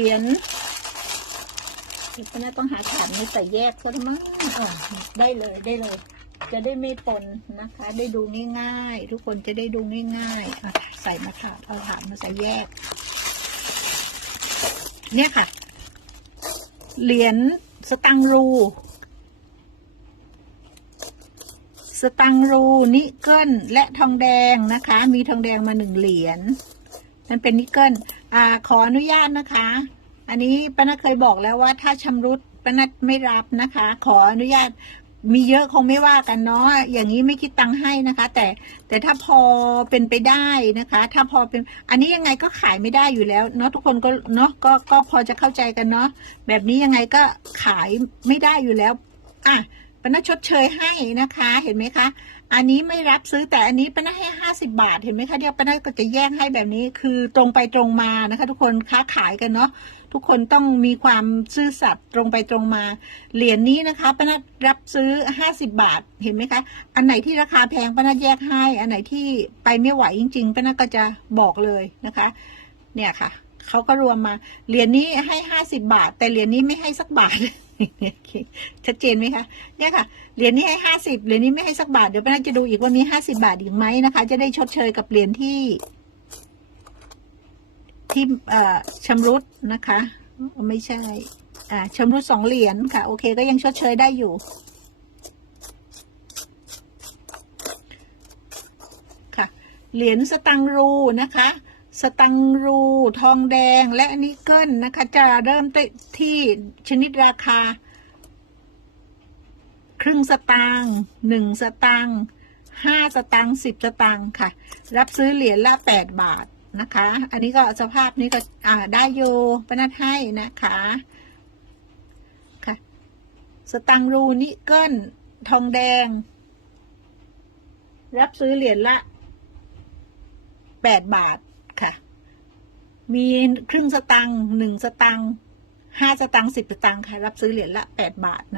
เหรียญเดี๋ยวป้าต้องหาฐานนี้ใส่แยกก็ได้มั้งอ๋อได้เลยได้เลย จะได้ไม่ปนนะคะ ได้ดูง่ายๆ ทุกคนจะได้ดูง่ายๆใส่มาค่ะเอาฐานมาใส่แยก เนี่ยค่ะ เหรียญสตังรู สตังรู นิกเกิลและทองแดงนะคะ มีทองแดงมาหนึ่งเหรียญ มันเป็นนิกเกิลอ่าขออนุญาตนะคะ อันนี้ป้านัทเคยบอกแล้วว่าถ้าชำรุดป้านัทไม่รับนะคะ ขออนุญาตมีเยอะคงไม่ว่ากันเนาะอย่างนี้ไม่คิดตังค์ให้นะคะ แต่แต่ถ้าพอเป็นไปได้นะคะ ถ้าพอเป็นอันนี้ยังไงก็ขายไม่ได้อยู่แล้วเนาะทุกคนก็เนาะก็ก็พอจะเข้าใจกันเนาะแบบนี้ยังไงก็ขายไม่ได้อยู่แล้วอะ ปนัดชดเชยให้นะคะ เห็นไหมคะ อันนี้ไม่รับซื้อแต่อันนี้ปนัดให้ห้าสิบาท เห็นไหมคะเดี๋ยวปนัดก็จะแยกให้แบบนี้ คือตรงไปตรงมานะคะ ทุกคนค้าขายกันเนาะ ทุกคนต้องมีความซื่อสัตย์ตรงไปตรงมา เหรียญนี้นะคะปนัดรับซื้อห้าสิบาท เห็นไหมคะ อันไหนที่ราคาแพงปนัดแยกให้ อันไหนที่ไปไม่ไหวจริง ๆปนัดก็จะบอกเลยนะคะ เนี่ยค่ะ เขาก็รวมมา เหรียญนี้ให้ห้าสิบาท แต่เหรียญนี้ไม่ให้สักบาทชัดเจนไหมคะเนี่ยค่ะเหรียญนี้ให้ห้าสิบเหรียญนี้ไม่ให้สักบาทเดี๋ยวป้านาจะดูอีกว่ามีห้าสิบาทอีกไหมนะคะ จะได้ชดเชยกับเหรียญที่ ที่เอ่อชำรุดนะคะไม่ใช่ อ่าชำรุดสองเหรียญค่ะ โอเค ก็ยังชดเชยได้อยู่ค่ะเหรียญสตังรูนะคะ สตังรู ทองแดงและนิกเกิลนะคะ จะเริ่มต้นที่ชนิดราคา ครึ่งสตางค์หนึ่งสตางค์ห้าสตางค์สิบสตางค์ค่ะ รับซื้อเหรียญละแปดบาทนะคะ อันนี้ก็สภาพนี้ก็อ่าได้โยปนัดให้นะคะค่ะ สตังรูนิกเกิลทองแดง รับซื้อเหรียญละแปดบาท ค่ะ มีครึ่งสตังค์หนึ่งสตังค์ห้าสตังค์สิบสตังค์ค่ะ รับซื้อเหรียญละแปดบาทนะ